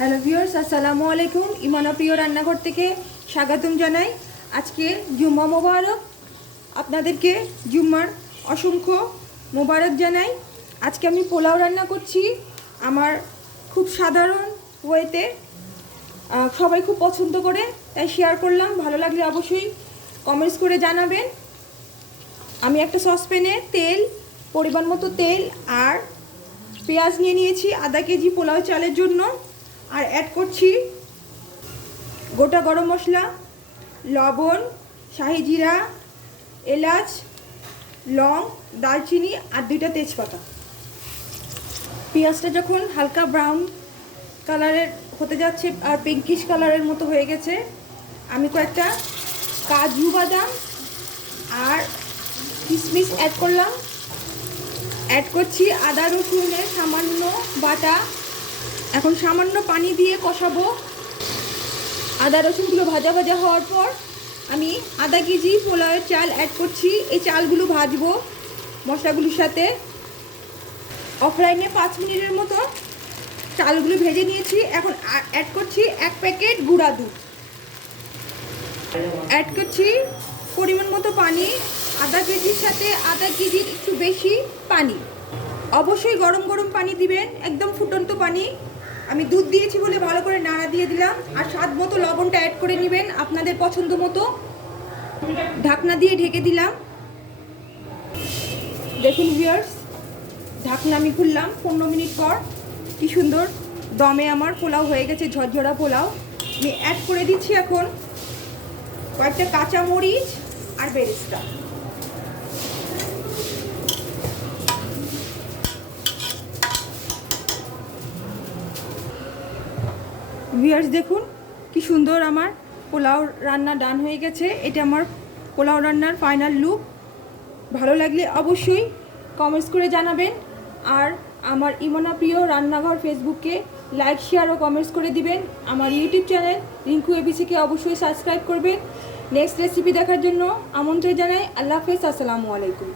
Hello viewers, আসসালামু আলাইকুম। ইমানা প্রিয় রান্নাঘর থেকে স্বাগতম জানাই। আজকে জুম্মা মোবারক। আপনাদেরকে জুম্মার অসংখ্য মোবারক জানাই। আজকে আমি পোলাও রান্না করছি। আমার খুব সাধারণ ওয়েতে সবাই খুব পছন্দ করে, তাই শেয়ার করলাম। ভালো লাগলে অবশ্যই কমেন্টস করে জানাবেন। আমি একটা সসপ্যানে তেল, পরিমাণ মতো তেল আর পেঁয়াজ নিয়ে নিয়েছি, আধা কেজি পোলাও চালের জন্য। আর অ্যাড করছি গোটা গরম মশলা, লবণ, শাহি জিরা, এলাচ, লং, দারচিনি আর দুইটা তেজপাতা। পেঁয়াজটা যখন হালকা ব্রাউন কালারের হতে যাচ্ছে আর পিঙ্কিশ কালারের মতো হয়ে গেছে, আমি কয়েকটা কাজু বাদাম আর কিশমিশ অ্যাড করলাম। অ্যাড করছি আদা রসুনের সামান্য বাটা এখন সামান্য পানি দিয়ে কষাবো। আদা রসুনগুলো ভাজা ভাজা হওয়ার পর আমি আধা কেজি পোলাওয়ের চাল অ্যাড করছি। এই চালগুলো ভাজবো মশলাগুলোর সাথে। অফলাইনে পাঁচ মিনিটের মতো চালগুলো ভেজে নিয়েছি। এখন অ্যাড করছি এক প্যাকেট গুঁড়া দুধ। অ্যাড করছি পরিমাণ মতো পানি, আধা কেজির সাথে আধা কেজির একটু বেশি পানি। অবশ্যই গরম গরম পানি দিবেন, একদম ফুটন্ত পানি। আমি দুধ দিয়েছি বলে ভালো করে নাড়া দিয়ে দিলাম, আর স্বাদ মতো লবণটা অ্যাড করে নেবেন আপনাদের পছন্দ মতো। ঢাকনা দিয়ে ঢেকে দিলাম। দেখুন ভিউয়ার্স ঢাকনা আমি খুললাম পনেরো মিনিট পর। কি সুন্দর, দমে আমার পোলাও হয়ে গেছে, ঝরঝরা পোলাও। আমি অ্যাড করে দিচ্ছি এখন কয়েকটা কাঁচা মরিচ আর বেরেস্তা। ভিউয়ার্স দেখুন কি সুন্দর আমার পোলাও রান্না ডান হয়ে গেছে। এটা আমার পোলাও রান্নার ফাইনাল লুক ভালো লাগলে অবশ্যই কমেন্টস করে জানাবেন। আর আমার ইমনা প্রিয় রান্নাঘর ফেসবুকে লাইক শেয়ার ও কমেন্টস করে দিবেন। আমার ইউটিউব চ্যানেল রিঙ্কু এবিসিকে অবশ্যই সাবস্ক্রাইব করবেন। নেক্সট রেসিপি দেখার জন্য আমন্ত্রণ জানাই। আল্লাহ হাফেজ, আসসালামু আলাইকুম।